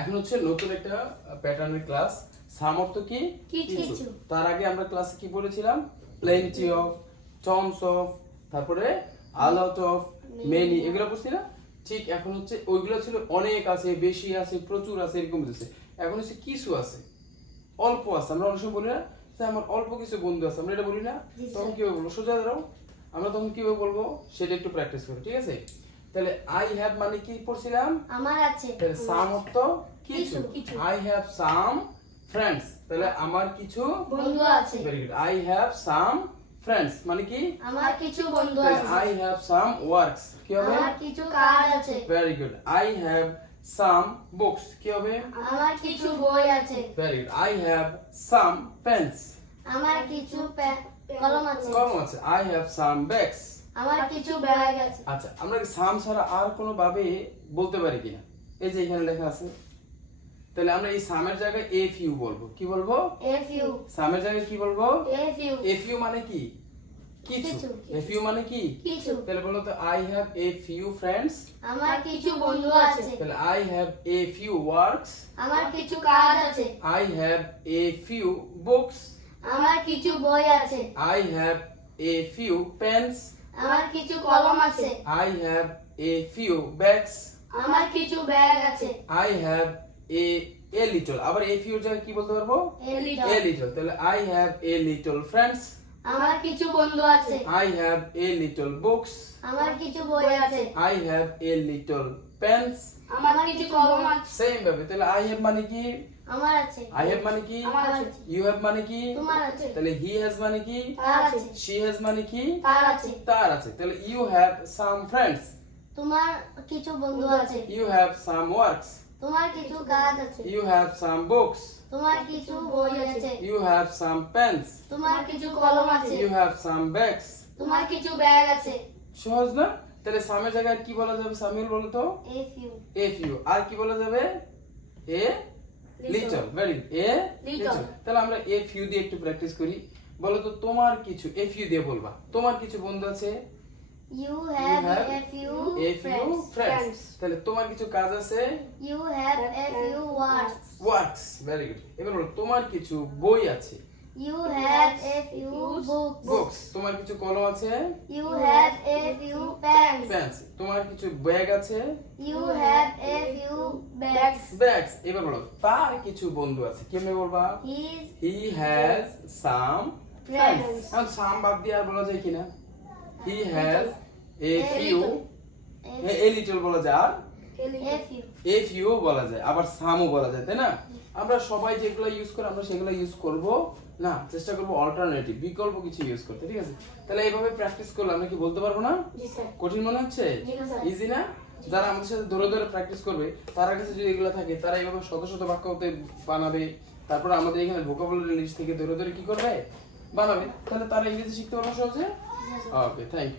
এখন হচ্ছে নতুন একটা প্যাটার্নের ক্লাস। সাম অর্থ কি? কিছু। তার আগে আমরা ক্লাসে কি বলেছিলাম? প্লেন্টি অফ, টনস অফ, তারপরে আ লট অফ, মেনি, এগুলো পড়ছি না? ঠিক এখন হচ্ছে ওইগুলো ছিল অনেক আছে, বেশি আছে, প্রচুর আছে, এরকম আছে। এখন হচ্ছে কিছু আছে, অল্প আছে। আমরা অনেক সময় বলি না যে আমার অল্প কিছু বন্ধু আছে, আমরা এটা বলি না? তখন কিভাবে বলবো? সোজা দাঁড়াও। আমরা তখন কিভাবে বলবো সেটা একটু প্র্যাকটিস করি, ঠিক আছে? তাহলে আই হ্যাভ মানে কি পড়ছিলাম? আমার আছে। তাহলে সাম অর্থ কিছু। আই হ্যাভ সাম ফ্রেন্ডস, তাহলে আমার কিছু বন্ধু আছে। Very good. I have some friends মানে কি? আমার কিছু বন্ধু তাহলে আছে। আই হ্যাভ সাম ওয়ার্কস, কি হবে? আমার কিছু কাজ আছে। Very good. I have some books, কি হবে? আমার কিছু বই আছে। Very good. I have some pens, আমার কিছু কলম আছে। কলম আছে। I have some bags. আমার কিছু ব্যাগ আছে। আচ্ছা, আমরা কি সাম ছাড়া আর কোনো ভাবে বলতে পারি কিনা? এই যে এখানে লেখা আছে, তাহলে আমরা এই সামের জায়গায় এ ফিউ বলবো। কি বলবো? F U. সামের জায়গায় কি বলবো? F U. এ ফিউ মানে কি? কিছু। কিছু। এ ফিউ মানে কি? কিছু। তাহলে বলো তো, I have a few friends. আমার কিছু বন্ধু আছে। তাহলে I have a few works. আমার কিছু কাজ আছে। I have a few books. আমার কিছু বই আছে। I have a few pens. আমার কিছু কলম আছে। I have a few bags. আমার কিছু ব্যাগ আছে। I have a little. আবার a few জায়গায় কি বলতে পারবো? A little. A little. তাহলে I have a little friends. আমার কিছু বন্ধু আছে। I have a little books. আমার কিছু বই আছে। I have a little pens. আমার কিছু কলম আছে। সেম ভাবে তাহলে I have মানে কি? আমার আছে। I have মানে কি? আমার আছে। You have মানে কি? তোমার আছে। তাহলে he has মানে কি? তার আছে। She has মানে কি? তার আছে। তার আছে। তাহলে you have some friends. তোমার কিছু বন্ধু আছে। You have some works. তোমার কিছু কাজ আছে। You have some books. তোমার কিছু বই আছে। You have some pens. তোমার কিছু কলম আছে। You have some bags. তোমার কিছু ব্যাগ আছে। সহজ না? তাহলে সামের জায়গায় কি বলা যাবে? সামিল বলো তো। F U. A few। আর কি বলা যাবে? A little। Very good. A little। তাহলে আমরা a few দিয়ে একটু প্র্যাকটিস করি। বলো তো, তোমার কিছু a few দিয়ে বলবা। তোমার কিছু বন্ধু আছে। You have a few a few friends। তাহলে তোমার কিছু কাজ আছে। You have a few works. Works। Very good. এবার বলো, তোমার কিছু বই আছে। You have a few books. Books. তোমার কিছু কলম আছে। You have a few pens. Pens. তোমার কিছু ব্যাগ আছে। You have a few bags. Bags. এবার বলো, তার কিছু বন্ধু আছে। কেমনে বলবা? His He has some friends। friends. এখন সাম বাদ দিয়ে আর বলা যায় কিনা? He has a few, a little বলা যায়, আর a few. a few বলা যায়, আবার সামও বলা যায়, তাই না? আমরা সবাই যেগুলো ইউজ করে আমরা সেগুলো ইউজ করব না, চেষ্টা করব অল্টারনেটিভ, বিকল্প কিছু ইউজ করতে, ঠিক আছে? তাহলে এইভাবে প্র্যাকটিস করলে আমরা কি বলতে পারবো না? জি স্যার। কঠিন মনে হচ্ছে? জি না স্যার। ইজি না? যারা আমাদের সাথে ধরে ধরে প্র্যাকটিস করবে, তার কাছে যদি এগুলো থাকে, তারা এইভাবে শত শত বাক্য হতে বানাবে। তারপর আমাদের এখানে ভোকাবুলারি লিস্ট থেকে ধরে ধরে কি করবে? বানাবে। তাহলে তারা ইংরেজি শিখতে পারবে সহজে। ওকে, থ্যাংক ইউ।